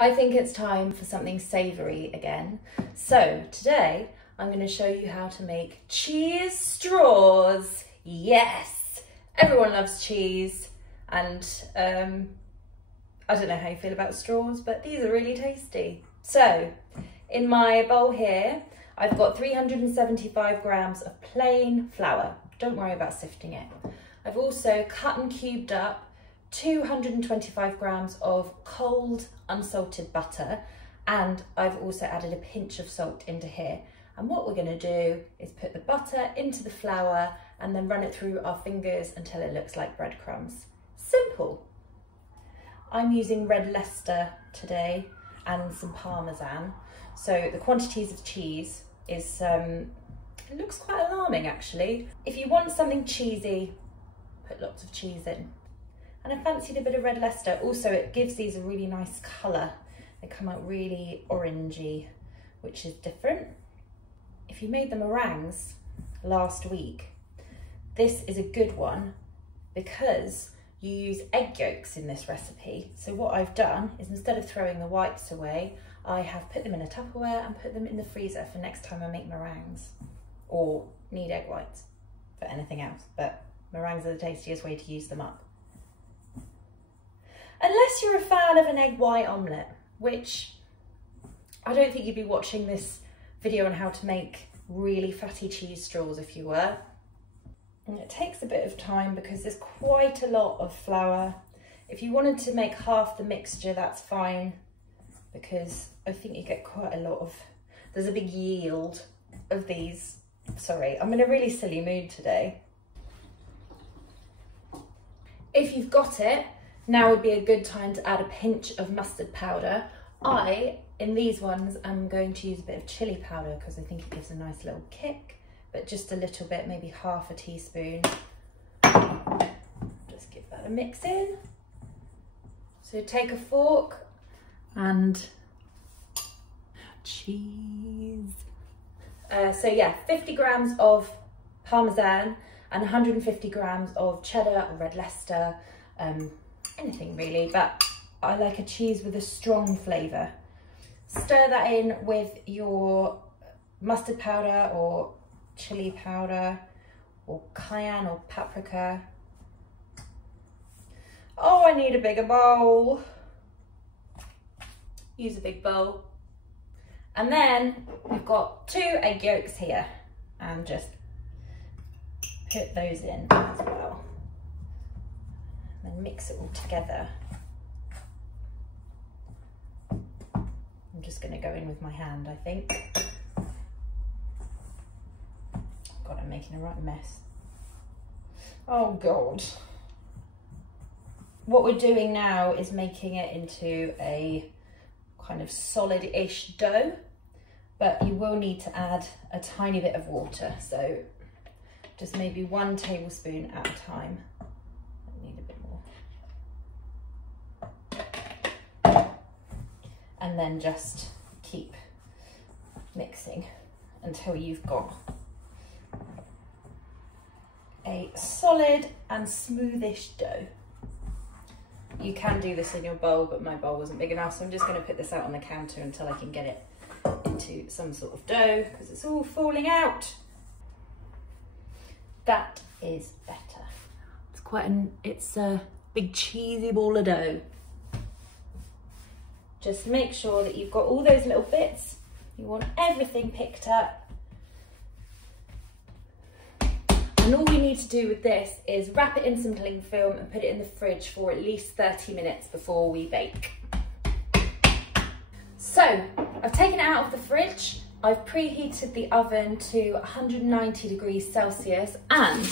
I think it's time for something savoury again. So today I'm going to show you how to make cheese straws. Yes, everyone loves cheese, and I don't know how you feel about straws, but these are really tasty. So in my bowl here, I've got 375 grams of plain flour. Don't worry about sifting it. I've also cut and cubed up 225 grams of cold unsalted butter, and I've also added a pinch of salt into here. And what we're going to do is put the butter into the flour and then run it through our fingers until it looks like breadcrumbs. Simple. I'm using red Leicester today and some parmesan. So the quantities of cheese is, it looks quite alarming actually. If you want something cheesy, put lots of cheese in. And I fancied a bit of red Leicester. Also, it gives these a really nice colour. They come out really orangey, which is different. If you made the meringues last week, this is a good one because you use egg yolks in this recipe. So what I've done is, instead of throwing the whites away, I have put them in a Tupperware and put them in the freezer for next time I make meringues, or need egg whites for anything else, but meringues are the tastiest way to use them up. Unless you're a fan of an egg white omelette, which I don't think you'd be watching this video on how to make really fatty cheese straws if you were. And it takes a bit of time because there's quite a lot of flour. If you wanted to make half the mixture, that's fine, because I think you get quite a lot of, there's a big yield of these. Sorry, I'm in a really silly mood today. If you've got it, now would be a good time to add a pinch of mustard powder. In these ones, I'm going to use a bit of chilli powder because I think it gives a nice little kick, but just a little bit, maybe half a teaspoon. Just give that a mix in. So take a fork and cheese. So yeah, 50 grams of parmesan and 150 grams of cheddar or red Leicester, anything really, but I like a cheese with a strong flavour. Stir that in with your mustard powder or chilli powder or cayenne or paprika. Oh, I need a bigger bowl. Use a big bowl. And then we've got 2 egg yolks here, and just put those in as well. And then mix it all together. I'm just going to go in with my hand, I think. God, I'm making a right mess. Oh God. What we're doing now is making it into a kind of solid-ish dough, but you will need to add a tiny bit of water. So just maybe 1 tablespoon at a time. I need a bit more. And then just keep mixing until you've got a solid and smoothish dough. You can do this in your bowl, but my bowl wasn't big enough, so I'm just going to put this out on the counter until I can get it into some sort of dough, because it's all falling out. That is better. It's a big cheesy ball of dough. Just make sure that you've got all those little bits. You want everything picked up. And all we need to do with this is wrap it in some cling film and put it in the fridge for at least 30 minutes before we bake. So I've taken it out of the fridge. I've preheated the oven to 190 degrees Celsius, and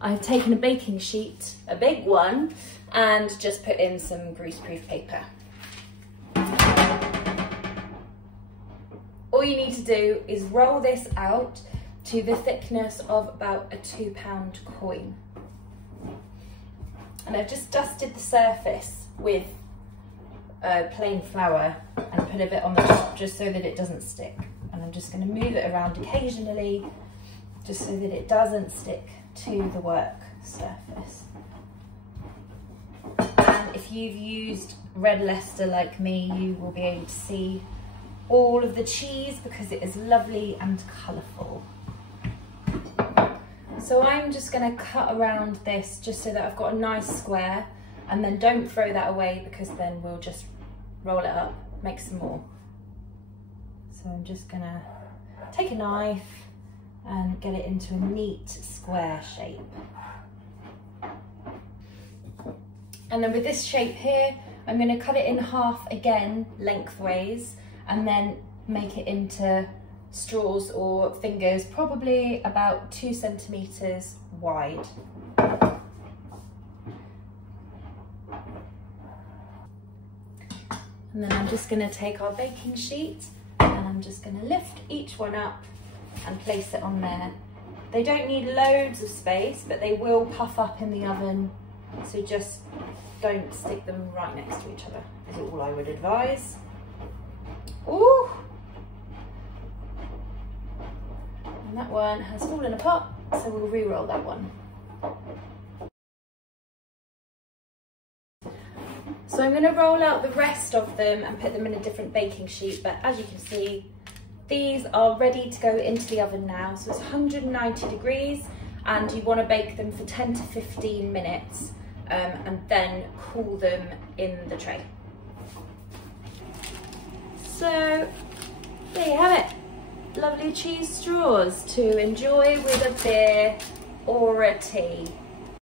I've taken a baking sheet, a big one, and just put in some greaseproof paper. All you need to do is roll this out to the thickness of about a £2 coin. And I've just dusted the surface with plain flour and put a bit on the top just so that it doesn't stick. And I'm just going to move it around occasionally just so that it doesn't stick to the work surface. And if you've used red Leicester like me, you will be able to see all of the cheese because it is lovely and colourful. So I'm just going to cut around this just so that I've got a nice square, and then don't throw that away because then we'll just roll it up, make some more. So I'm just going to take a knife and get it into a neat square shape. And then with this shape here, I'm going to cut it in half again, lengthways, and then make it into straws or fingers, probably about 2 centimeters wide. And then I'm just going to take our baking sheet and I'm just going to lift each one up and place it on there. They don't need loads of space, but they will puff up in the oven, so just don't stick them right next to each other, is all I would advise. Ooh! And that one has fallen apart, so we'll re-roll that one. So I'm going to roll out the rest of them and put them in a different baking sheet, but as you can see, these are ready to go into the oven now. So it's 190 degrees and you want to bake them for 10 to 15 minutes and then cool them in the tray. So there you have it, lovely cheese straws to enjoy with a beer or a tea.